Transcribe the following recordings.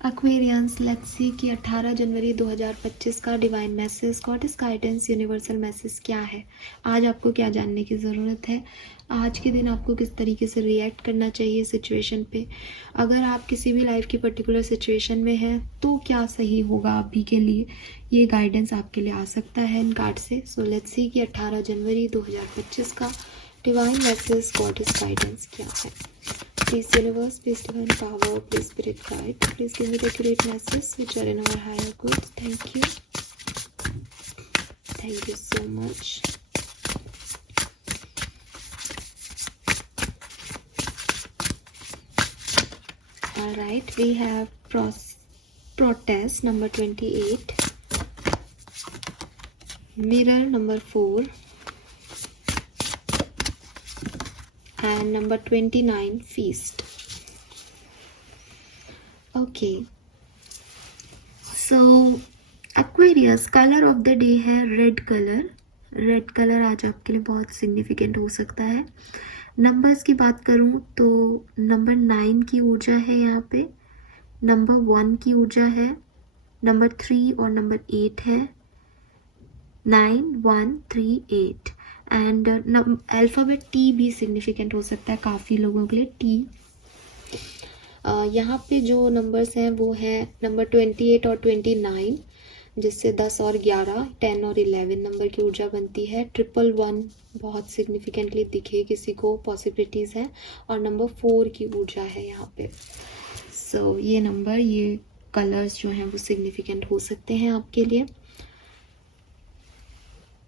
Aquarians, let's see कि 18 जनवरी 2025 का divine message, goddess guidance, universal message क्या है। आज आपको क्या जानने की ज़रूरत है, आज के दिन आपको किस तरीके से रिएक्ट करना चाहिए सिचुएशन पे। अगर आप किसी भी लाइफ की पर्टिकुलर सिचुएशन में हैं तो क्या सही होगा अभी के लिए, ये गाइडेंस आपके लिए आ सकता है इन कार्ड से। सो लेट्स सी कि 18 जनवरी 2025 का डिवाइन मैसेज, गॉडेस गाइडेंस क्या है। Please universe, please divine power, please spirit guide, please give me the accurate messages which are in our higher good. Thank you. Thank you so much. Alright, we have protest number 28, mirror number 4, and number 29, feast. Okay, so Aquarius, colour of the day है red colour. Red colour आज आपके लिए बहुत significant हो सकता है। Numbers की बात करूं तो नंबर 9 की ऊर्जा है यहाँ पे, नंबर 1 की ऊर्जा है, नंबर 3 और नंबर 8 है, 9 1 3 8। एंड अल्फ़ाबेट टी भी सिग्निफिकेंट हो सकता है काफ़ी लोगों के लिए। टी यहाँ पे जो नंबर्स हैं वो है नंबर 28 और 29, जिससे 10 और 11, 10 और 11 नंबर की ऊर्जा बनती है। 111 बहुत सिग्निफिकेंटली दिखे किसी को, पॉसिबिलिटीज़ हैं। और नंबर 4 की ऊर्जा है यहाँ पे। सो ये नंबर, ये कलर्स जो हैं वो सिग्निफिकेंट हो सकते हैं आपके लिए।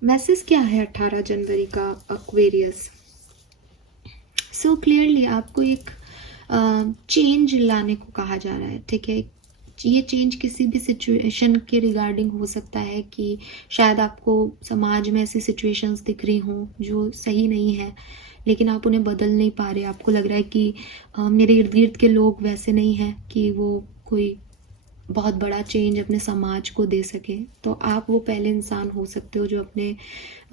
मैसेज क्या है 18 जनवरी का एक्वेरियस। सो क्लियरली आपको एक चेंज लाने को कहा जा रहा है, ठीक है। ये चेंज किसी भी सिचुएशन के रिगार्डिंग हो सकता है कि शायद आपको समाज में ऐसी सिचुएशंस दिख रही हों जो सही नहीं है, लेकिन आप उन्हें बदल नहीं पा रहे। आपको लग रहा है कि मेरे इर्द गिर्द के लोग वैसे नहीं हैं कि वो कोई बहुत बड़ा चेंज अपने समाज को दे सके। तो आप वो पहले इंसान हो सकते हो जो अपने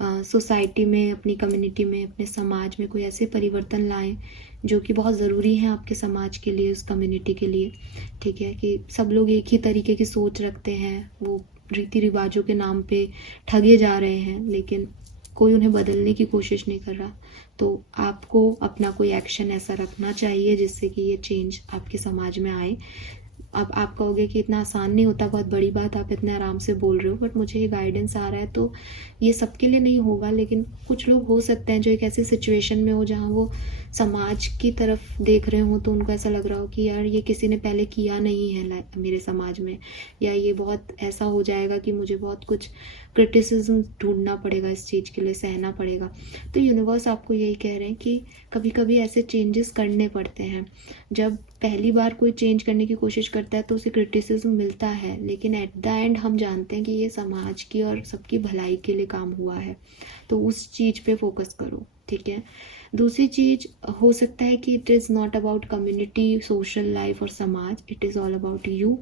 सोसाइटी में, अपनी कम्युनिटी में, अपने समाज में कोई ऐसे परिवर्तन लाएं जो कि बहुत ज़रूरी हैं आपके समाज के लिए, उस कम्युनिटी के लिए, ठीक है। कि सब लोग एक ही तरीके की सोच रखते हैं, वो रीति रिवाजों के नाम पे ठगे जा रहे हैं, लेकिन कोई उन्हें बदलने की कोशिश नहीं कर रहा। तो आपको अपना कोई एक्शन ऐसा रखना चाहिए जिससे कि ये चेंज आपके समाज में आए। अब आप कहोगे कि इतना आसान नहीं होता, बहुत बड़ी बात आप इतने आराम से बोल रहे हो, बट मुझे ये गाइडेंस आ रहा है तो ये सबके लिए नहीं होगा। लेकिन कुछ लोग हो सकते हैं जो एक ऐसी सिचुएशन में हो जहाँ वो समाज की तरफ देख रहे हो तो उनको ऐसा लग रहा हो कि यार ये किसी ने पहले किया नहीं है मेरे समाज में, या ये बहुत ऐसा हो जाएगा कि मुझे बहुत कुछ क्रिटिसिज्म ढूंढना पड़ेगा, इस चीज़ के लिए सहना पड़ेगा। तो यूनिवर्स आपको यही कह रहे हैं कि कभी कभी ऐसे चेंजेस करने पड़ते हैं। जब पहली बार कोई चेंज करने की कोशिश करता है तो उसे क्रिटिसिज्म मिलता है, लेकिन एट द एंड हम जानते हैं कि ये समाज की और सबकी भलाई के लिए काम हुआ है। तो उस चीज़ पे फोकस करो, ठीक है। दूसरी चीज़ हो सकता है कि it is not about community, social life और समाज, it is all about you.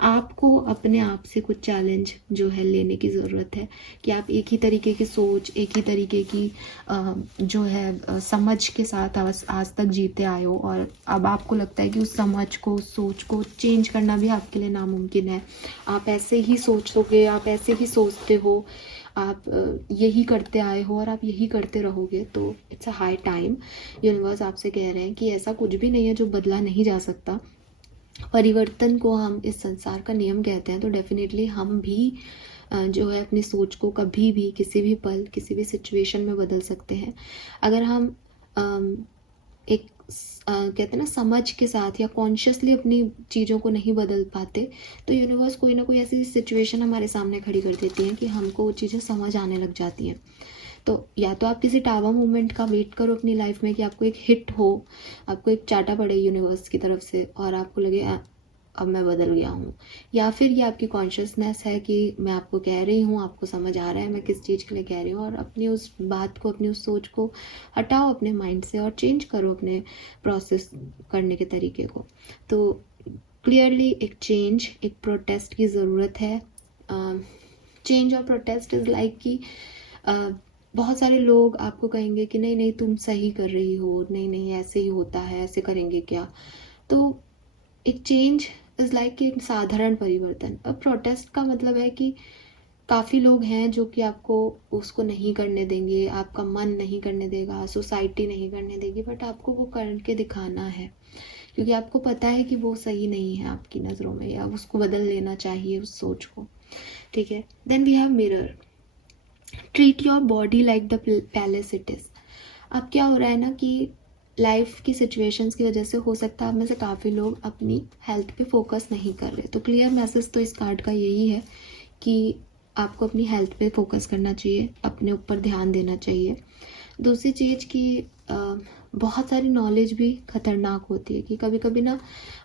आपको अपने आप से कुछ चैलेंज जो है लेने की ज़रूरत है कि आप एक ही तरीके की सोच, एक ही तरीके की जो है समझ के साथ आज तक जीते आए हो, और अब आपको लगता है कि उस समझ को, उस सोच को चेंज करना भी आपके लिए नामुमकिन है। आप ऐसे ही सोचोगे, आप ऐसे ही सोचते हो, आप यही करते आए हो और आप यही करते रहोगे, तो it's a high time. Universe आपसे कह रहे हैं कि ऐसा कुछ भी नहीं है जो बदला नहीं जा सकता। परिवर्तन को हम इस संसार का नियम कहते हैं, तो डेफिनेटली हम भी जो है अपनी सोच को कभी भी, किसी भी पल, किसी भी सिचुएशन में बदल सकते हैं। अगर हम एक कहते हैं ना समझ के साथ या कॉन्शियसली अपनी चीज़ों को नहीं बदल पाते, तो यूनिवर्स कोई ना कोई ऐसी सिचुएशन हमारे सामने खड़ी कर देती है कि हमको वो चीज़ें समझ आने लग जाती हैं। तो या तो आप किसी टावा मूवमेंट का वेट करो अपनी लाइफ में कि आपको एक हिट हो, आपको एक चाटा पड़े यूनिवर्स की तरफ से और आपको लगे अब मैं बदल गया हूँ। या फिर ये आपकी कॉन्शियसनेस है कि मैं आपको कह रही हूँ, आपको समझ आ रहा है मैं किस चीज़ के लिए कह रही हूँ, और अपनी उस बात को, अपनी उस सोच को हटाओ अपने माइंड से और चेंज करो अपने प्रोसेस करने के तरीके को। तो क्लियरली एक चेंज, एक प्रोटेस्ट की ज़रूरत है। चेंज और प्रोटेस्ट इज़ लाइक कि बहुत सारे लोग आपको कहेंगे कि नहीं नहीं तुम सही कर रही हो, नहीं नहीं ऐसे ही होता है, ऐसे करेंगे क्या। तो एक चेंज इज़ लाइक कि साधारण परिवर्तन। अब प्रोटेस्ट का मतलब है कि काफ़ी लोग हैं जो कि आपको उसको नहीं करने देंगे, आपका मन नहीं करने देगा, सोसाइटी नहीं करने देगी, बट आपको वो करके दिखाना है क्योंकि आपको पता है कि वो सही नहीं है आपकी नज़रों में, या उसको बदल लेना चाहिए उस सोच को, ठीक है। Then we have mirror. Treat your body like the palace it is. अब क्या हो रहा है ना कि लाइफ की सिचुएशंस की वजह से हो सकता है आप में से काफ़ी लोग अपनी हेल्थ पे फोकस नहीं कर रहे। तो क्लियर मैसेज तो इस कार्ड का यही है कि आपको अपनी हेल्थ पे फोकस करना चाहिए, अपने ऊपर ध्यान देना चाहिए। दूसरी चीज़ कि बहुत सारी नॉलेज भी ख़तरनाक होती है कि कभी कभी ना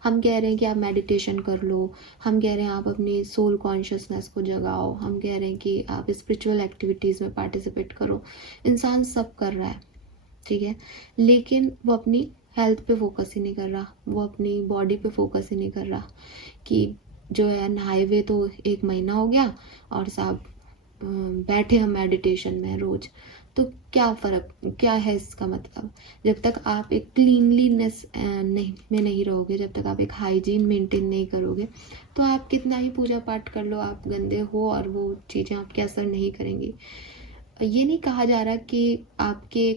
हम कह रहे हैं कि आप मेडिटेशन कर लो, हम कह रहे हैं आप अपनी सोल कॉन्शियसनेस को जगाओ, हम कह रहे हैं कि आप स्पिरिचुअल एक्टिविटीज़ में पार्टिसिपेट करो। इंसान सब कर रहा है, ठीक है, लेकिन वो अपनी हेल्थ पे फोकस ही नहीं कर रहा, वो अपनी बॉडी पे फोकस ही नहीं कर रहा कि जो है नहाए हुए तो 1 महीना हो गया और साहब बैठे हम मेडिटेशन में रोज़। तो क्या फ़र्क, क्या है इसका मतलब? जब तक आप एक क्लीनलीनेस नहीं रहोगे, जब तक आप एक हाइजीन मेंटेन नहीं करोगे, तो आप कितना ही पूजा पाठ कर लो, आप गंदे हो और वो चीज़ें आपके असर नहीं करेंगी। ये नहीं कहा जा रहा कि आपके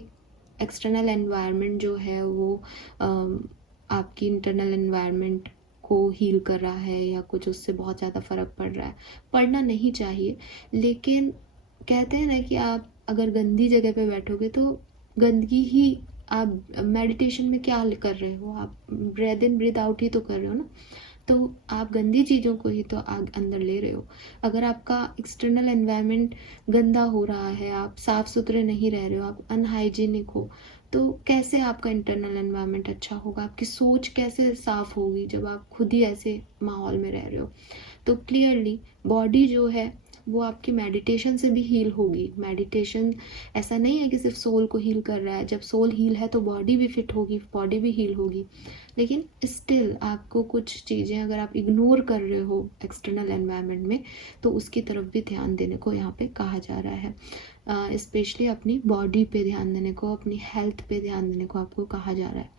एक्सटर्नल एनवायरनमेंट जो है वो आपकी इंटरनल एनवायरनमेंट को हील कर रहा है या कुछ उससे बहुत ज़्यादा फ़र्क पड़ रहा है। पड़ना नहीं चाहिए, लेकिन कहते हैं ना कि आप अगर गंदी जगह पे बैठोगे तो गंदगी ही, आप मेडिटेशन में क्या कर रहे हो, आप ब्रेथ इन ब्रीथ आउट ही तो कर रहे हो ना, तो आप गंदी चीज़ों को ही तो आग अंदर ले रहे हो। अगर आपका एक्सटर्नल एनवायरनमेंट गंदा हो रहा है, आप साफ़ सुथरे नहीं रह रहे हो, आप अनहाइजीनिक हो, तो कैसे आपका इंटरनल एनवायरनमेंट अच्छा होगा, आपकी सोच कैसे साफ़ होगी जब आप खुद ही ऐसे माहौल में रह रहे हो। तो क्लियरली बॉडी जो है वो आपकी मेडिटेशन से भी हील होगी। मेडिटेशन ऐसा नहीं है कि सिर्फ सोल को हील कर रहा है, जब सोल हील है तो बॉडी भी फिट होगी, बॉडी भी हील होगी। लेकिन स्टिल आपको कुछ चीज़ें अगर आप इग्नोर कर रहे हो एक्सटर्नल एनवायरनमेंट में, तो उसकी तरफ भी ध्यान देने को यहाँ पे कहा जा रहा है। स्पेशली अपनी बॉडी पे ध्यान देने को, अपनी हेल्थ पे ध्यान देने को आपको कहा जा रहा है।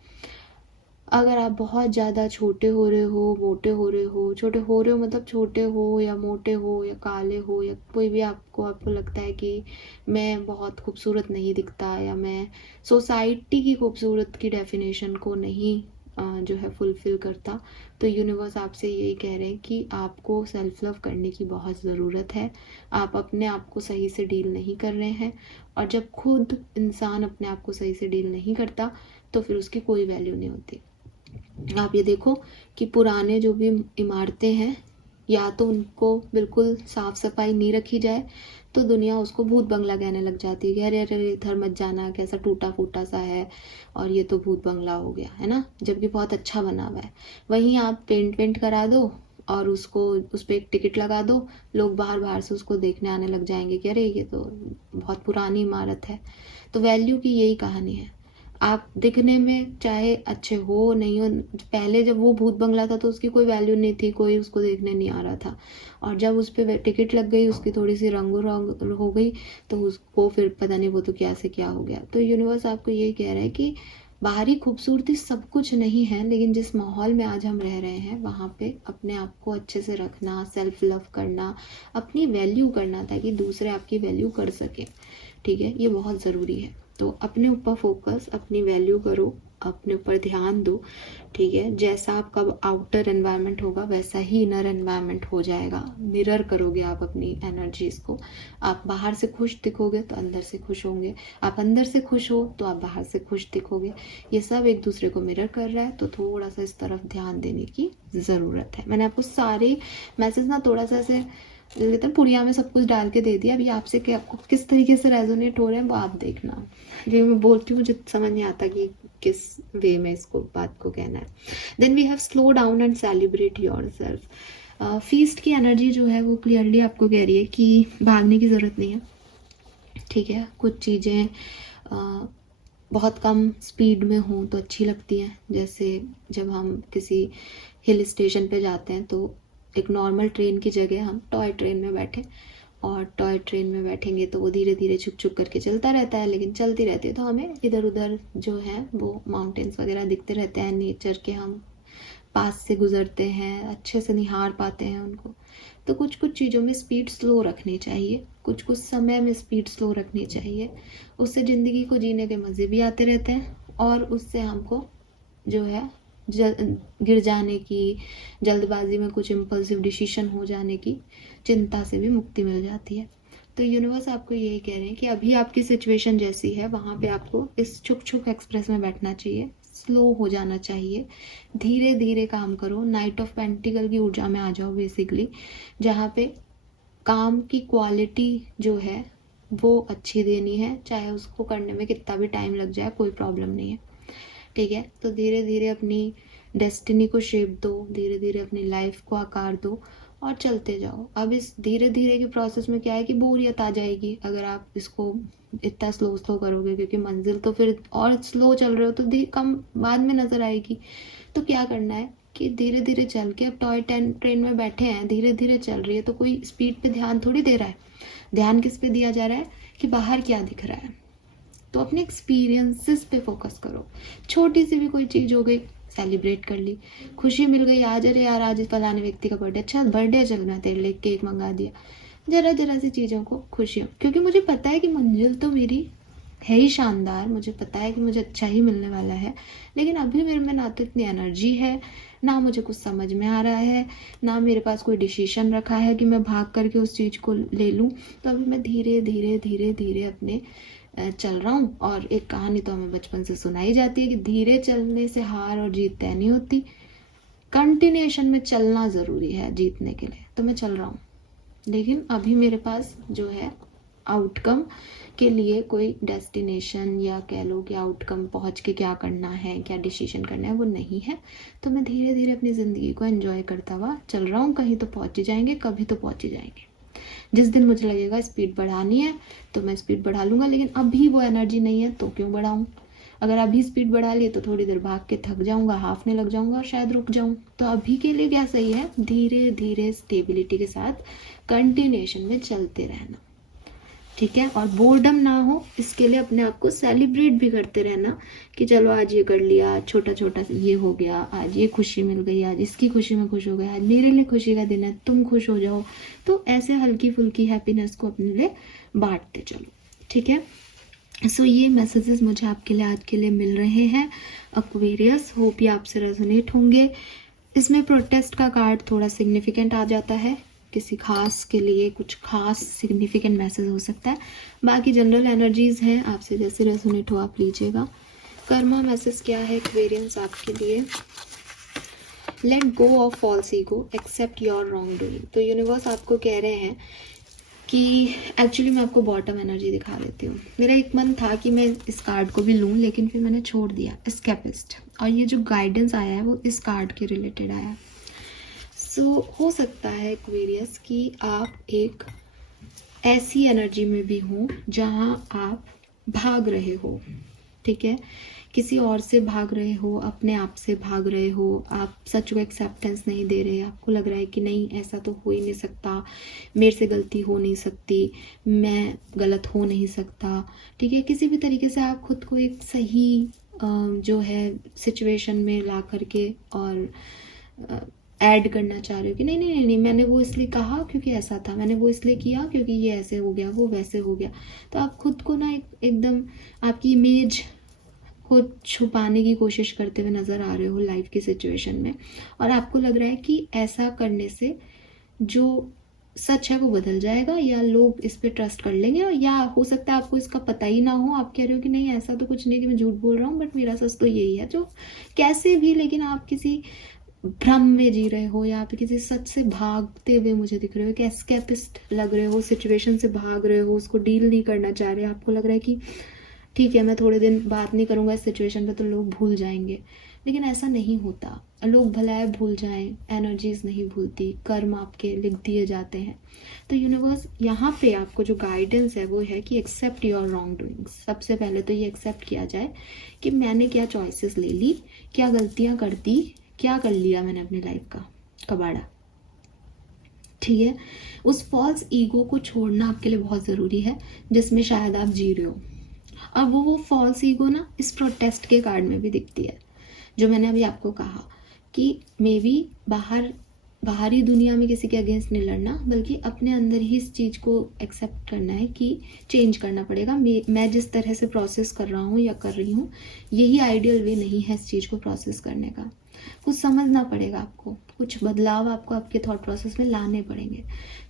अगर आप बहुत ज़्यादा छोटे हो रहे हो, मोटे हो रहे हो, छोटे हो रहे हो मतलब छोटे हो या मोटे हो या काले हो या कोई भी, आपको लगता है कि मैं बहुत खूबसूरत नहीं दिखता या मैं सोसाइटी की खूबसूरत की डेफिनेशन को नहीं जो है फुलफ़िल करता, तो यूनिवर्स आपसे यही कह रहे हैं कि आपको सेल्फ लव करने की बहुत ज़रूरत है। आप अपने आप को सही से डील नहीं कर रहे हैं, और जब खुद इंसान अपने आप को सही से डील नहीं करता तो फिर उसकी कोई वैल्यू नहीं होती। आप ये देखो कि पुराने जो भी इमारतें हैं, या तो उनको बिल्कुल साफ सफाई नहीं रखी जाए तो दुनिया उसको भूत बंगला कहने लग जाती है कि अरे अरे इधर मत जाना, कैसा टूटा फूटा सा है और ये तो भूत बंगला हो गया है ना, जबकि बहुत अच्छा बना हुआ है। वहीं आप पेंट करा दो और उसको उस पर एक टिकट लगा दो, लोग बाहर बाहर से उसको देखने आने लग जाएंगे कि अरे ये तो बहुत पुरानी इमारत है। तो वैल्यू की यही कहानी है। आप दिखने में चाहे अच्छे हो नहीं हो, पहले जब वो भूत बंगला था तो उसकी कोई वैल्यू नहीं थी, कोई उसको देखने नहीं आ रहा था, और जब उस पर टिकट लग गई, उसकी थोड़ी सी रंगो रंग हो गई, तो उसको फिर पता नहीं वो तो क्या से क्या हो गया। तो यूनिवर्स आपको यही कह रहा है कि बाहरी खूबसूरती सब कुछ नहीं है, लेकिन जिस माहौल में आज हम रह रहे हैं वहाँ पे अपने आप को अच्छे से रखना, सेल्फ लव करना, अपनी वैल्यू करना ताकि दूसरे आपकी वैल्यू कर सके, ठीक है, ये बहुत ज़रूरी है। तो अपने ऊपर फोकस, अपनी वैल्यू करो, अपने ऊपर ध्यान दो, ठीक है। जैसा आपका आउटर एनवायरनमेंट होगा वैसा ही इनर एनवायरनमेंट हो जाएगा। मिरर करोगे आप अपनी एनर्जीज को, आप बाहर से खुश दिखोगे तो अंदर से खुश होंगे, आप अंदर से खुश हो तो आप बाहर से खुश दिखोगे। ये सब एक दूसरे को मिरर कर रहा है, तो थोड़ा सा इस तरफ ध्यान देने की ज़रूरत है। मैंने आपको सारे मैसेज ना थोड़ा सा ऐसे कहते हैं पुड़िया में सब कुछ डाल के दे दिया। अभी आपसे क्या, आपको किस तरीके से रेजोनेट हो रहे हैं वो आप देखना। जो मैं बोलती हूँ मुझे समझ नहीं आता कि किस वे में इसको बात को कहना है। Then we have slow down and celebrate yourself. Feast की एनर्जी जो है वो क्लियरली आपको कह रही है कि भागने की ज़रूरत नहीं है, ठीक है। कुछ चीज़ें बहुत कम स्पीड में हों तो अच्छी लगती हैं। जैसे जब हम किसी हिल स्टेशन पे जाते हैं तो एक नॉर्मल ट्रेन की जगह हम टॉय ट्रेन में बैठे, और टॉय ट्रेन में बैठेंगे तो वो धीरे धीरे छुक छुक करके चलता रहता है, लेकिन चलती रहती है तो हमें इधर उधर जो है वो माउंटेन्स वगैरह दिखते रहते हैं, नेचर के हम पास से गुजरते हैं, अच्छे से निहार पाते हैं उनको। तो कुछ कुछ चीज़ों में स्पीड स्लो रखनी चाहिए, कुछ कुछ समय में स्पीड स्लो रखनी चाहिए। उससे ज़िंदगी को जीने के मज़े भी आते रहते हैं और उससे हमको जो है गिर जाने की, जल्दबाजी में कुछ इम्पल्सिव डिसीजन हो जाने की चिंता से भी मुक्ति मिल जाती है। तो यूनिवर्स आपको यही कह रहे हैं कि अभी आपकी सिचुएशन जैसी है वहाँ पे आपको इस छुक छुक एक्सप्रेस में बैठना चाहिए, स्लो हो जाना चाहिए, धीरे धीरे काम करो, नाइट ऑफ पेंटिकल की ऊर्जा में आ जाओ बेसिकली, जहाँ पे काम की क्वालिटी जो है वो अच्छी देनी है, चाहे उसको करने में कितना भी टाइम लग जाए, कोई प्रॉब्लम नहीं है। ठीक है, तो धीरे धीरे अपनी डेस्टिनी को शेप दो, धीरे धीरे अपनी लाइफ को आकार दो और चलते जाओ। अब इस धीरे धीरे के प्रोसेस में क्या है कि बोरियत आ जाएगी अगर आप इसको इतना स्लो स्लो करोगे, क्योंकि मंजिल तो फिर और स्लो चल रहे हो तो कम बाद में नज़र आएगी। तो क्या करना है कि धीरे धीरे चल के, अब टॉय ट्रेन में बैठे हैं, धीरे धीरे चल रही है तो कोई स्पीड पे ध्यान थोड़ी दे रहा है। ध्यान किस पे दिया जा रहा है कि बाहर क्या दिख रहा है। तो अपने एक्सपीरियंसेस पे फोकस करो। छोटी सी भी कोई चीज़ हो गई, सेलिब्रेट कर ली, खुशी मिल गई आज, अरे यार आज फलाने व्यक्ति का बर्थडे, अच्छा बर्थडे चल मैं तेरे लिए केक मंगा दिया। जरा जरा सी चीज़ों को खुशियों, क्योंकि मुझे पता है कि मंजिल तो मेरी है ही शानदार, मुझे पता है कि मुझे अच्छा ही मिलने वाला है, लेकिन अभी मेरे में ना तो इतनी एनर्जी है, ना मुझे कुछ समझ में आ रहा है, ना मेरे पास कोई डिसीजन रखा है कि मैं भाग करके उस चीज़ को ले लूँ। तो अभी मैं धीरे धीरे धीरे धीरे अपने चल रहा हूँ। और एक कहानी तो हमें बचपन से सुनाई जाती है कि धीरे चलने से हार और जीत तय नहीं होती, कंटिन्यूएशन में चलना ज़रूरी है जीतने के लिए। तो मैं चल रहा हूँ, लेकिन अभी मेरे पास जो है आउटकम के लिए कोई डेस्टिनेशन या कह लो कि आउटकम पहुँच के क्या करना है, क्या डिसीजन करना है, वो नहीं है। तो मैं धीरे धीरे अपनी ज़िंदगी को एंजॉय करता हुआ चल रहा हूँ। कहीं तो पहुँच ही जाएंगे, कभी तो पहुँच ही जाएंगे। जिस दिन मुझे लगेगा स्पीड बढ़ानी है तो मैं स्पीड बढ़ा लूँगा, लेकिन अभी वो एनर्जी नहीं है तो क्यों बढ़ाऊँ। अगर अभी स्पीड बढ़ा ली तो थोड़ी देर भाग के थक जाऊँगा, हाफने लग जाऊँगा और शायद रुक जाऊँ। तो अभी के लिए क्या सही है, धीरे धीरे स्टेबिलिटी के साथ कंटिन्यूएशन में चलते रहना। ठीक है, और बोर्डम ना हो इसके लिए अपने आप को सेलिब्रेट भी करते रहना कि चलो आज ये कर लिया, छोटा छोटा ये हो गया, आज ये खुशी मिल गई, आज इसकी खुशी में खुश हो गया, आज मेरे लिए खुशी का दिन है, तुम खुश हो जाओ। तो ऐसे हल्की फुल्की हैप्पीनेस को अपने लिए बांटते चलो। ठीक है, सो ये मैसेजेस मुझे आपके लिए आज के लिए मिल रहे हैं एक्वेरियस, होप ये आपसे रेजोनेट होंगे। इसमें प्रोटेस्ट का कार्ड थोड़ा सिग्निफिकेंट आ जाता है, किसी खास के लिए कुछ खास सिग्निफिकेंट मैसेज हो सकता है। बाकी जनरल एनर्जीज हैं, आपसे जैसे रेजोनेट हो आप लीजिएगा। कर्मा मैसेज क्या है एक्वेरियंस आपके लिए, let go of false ego, accept your wrongdoing. तो यूनिवर्स आपको कह रहे हैं कि एक्चुअली मैं आपको बॉटम एनर्जी दिखा देती हूँ। मेरा एक मन था कि मैं इस कार्ड को भी लूँ, लेकिन फिर मैंने छोड़ दिया, एस्केपिस्ट। और ये जो गाइडेंस आया है वो इस कार्ड के रिलेटेड आया है। सो हो सकता है एक्वेरियस कि आप एक ऐसी एनर्जी में भी हो जहाँ आप भाग रहे हो। ठीक है, किसी और से भाग रहे हो, अपने आप से भाग रहे हो, आप सच को एक्सेप्टेंस नहीं दे रहे, आपको लग रहा है कि नहीं ऐसा तो हो ही नहीं सकता, मेरे से गलती हो नहीं सकती, मैं गलत हो नहीं सकता। ठीक है, किसी भी तरीके से आप खुद को एक सही जो है सिचुएशन में ला करके और ऐड करना चाह रहे हो कि नहीं नहीं नहीं नहीं, मैंने वो इसलिए कहा क्योंकि ऐसा था, मैंने वो इसलिए किया क्योंकि ये ऐसे हो गया, वो वैसे हो गया। तो आप खुद को ना एकदम आपकी इमेज को छुपाने की कोशिश करते हुए नज़र आ रहे हो लाइफ की सिचुएशन में, और आपको लग रहा है कि ऐसा करने से जो सच है वो बदल जाएगा या लोग इस पे ट्रस्ट कर लेंगे, और या हो सकता है आपको इसका पता ही ना हो, आप कह रहे हो कि नहीं ऐसा तो कुछ नहीं कि मैं झूठ बोल रहा हूँ, बट मेरा सच तो यही है। जो कैसे भी, लेकिन आप किसी भ्रम में जी रहे हो या आप किसी सच से भागते हुए मुझे दिख रहे हो, कि एस्केपिस्ट लग रहे हो, सिचुएशन से भाग रहे हो, उसको डील नहीं करना चाह रहे। आपको लग रहा है कि ठीक है मैं थोड़े दिन बात नहीं करूँगा इस सिचुएशन पे तो लोग भूल जाएंगे, लेकिन ऐसा नहीं होता। लोग भलाए भूल जाएं, एनर्जीज नहीं भूलती, कर्म आपके लिख दिए जाते हैं। तो यूनिवर्स यहाँ पे आपको जो गाइडेंस है वो है कि एक्सेप्ट योर रॉन्ग डूइंग्स। सबसे पहले तो ये एक्सेप्ट किया जाए कि मैंने क्या चॉइसेस ले ली, क्या गलतियाँ कर दी, क्या कर लिया मैंने अपनी लाइफ का कबाड़ा। ठीक है, उस फॉल्स ईगो को छोड़ना आपके लिए बहुत ज़रूरी है जिसमें शायद आप जी रहे हो। अब वो फॉल्स ईगो ना इस प्रोटेस्ट के कार्ड में भी दिखती है, जो मैंने अभी आपको कहा कि मे बी बाहरी दुनिया में किसी के अगेंस्ट नहीं लड़ना, बल्कि अपने अंदर ही इस चीज़ को एक्सेप्ट करना है कि चेंज करना पड़ेगा। मैं जिस तरह से प्रोसेस कर रहा हूँ या कर रही हूँ, यही आइडियल वे नहीं है इस चीज़ को प्रोसेस करने का। कुछ समझना पड़ेगा आपको, कुछ बदलाव आपको आपके थॉट प्रोसेस में लाने पड़ेंगे।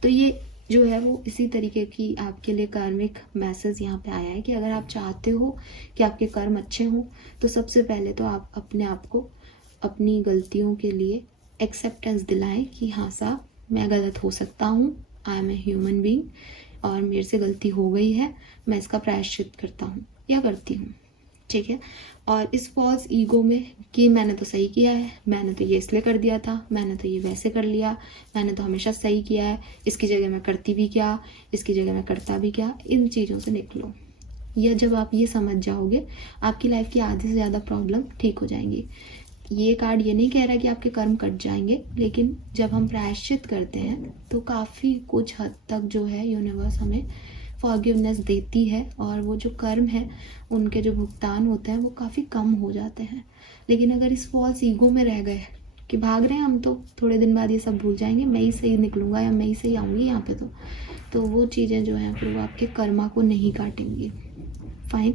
तो ये जो है वो इसी तरीके की आपके लिए कार्मिक मैसेज यहाँ पे आया है कि अगर आप चाहते हो कि आपके कर्म अच्छे हों, तो सबसे पहले तो आप अपने आप को अपनी गलतियों के लिए एक्सेप्टेंस दिलाएं कि हाँ साहब, मैं गलत हो सकता हूँ, I am a human being, और मेरे से गलती हो गई है, मैं इसका प्रायश्चित करता हूँ या करती हूँ। ठीक है। और इस फॉल्स ईगो में कि मैंने तो सही किया है, मैंने तो ये इसलिए कर दिया था, मैंने तो ये वैसे कर लिया, मैंने तो हमेशा सही किया है, इसकी जगह मैं करती भी क्या, इसकी जगह मैं करता भी क्या, इन चीज़ों से निकलो। या जब आप ये समझ जाओगे, आपकी लाइफ की आधे से ज़्यादा प्रॉब्लम ठीक हो जाएंगी। ये कार्ड ये नहीं कह रहा कि आपके कर्म कट जाएंगे, लेकिन जब हम प्रायश्चित करते हैं तो काफ़ी कुछ हद तक जो है यूनिवर्स हमें फॉरगिवनेस देती है, और वो जो कर्म है उनके जो भुगतान होते हैं वो काफ़ी कम हो जाते हैं। लेकिन अगर इस फॉल्स ईगो में रह गए कि भाग रहे हैं हम, तो थोड़े दिन बाद ये सब भूल जाएंगे, मैं ही सही निकलूँगा या मैं ही सही आऊँगी यहाँ पे, तो वो चीज़ें जो हैं फिर वो आपके कर्मा को नहीं काटेंगी। Fine,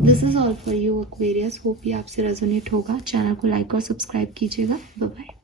this is all for you Aquarius. Hope ये आपसे रेजोनेट होगा। चैनल को लाइक और सब्सक्राइब कीजिएगा। Bye bye.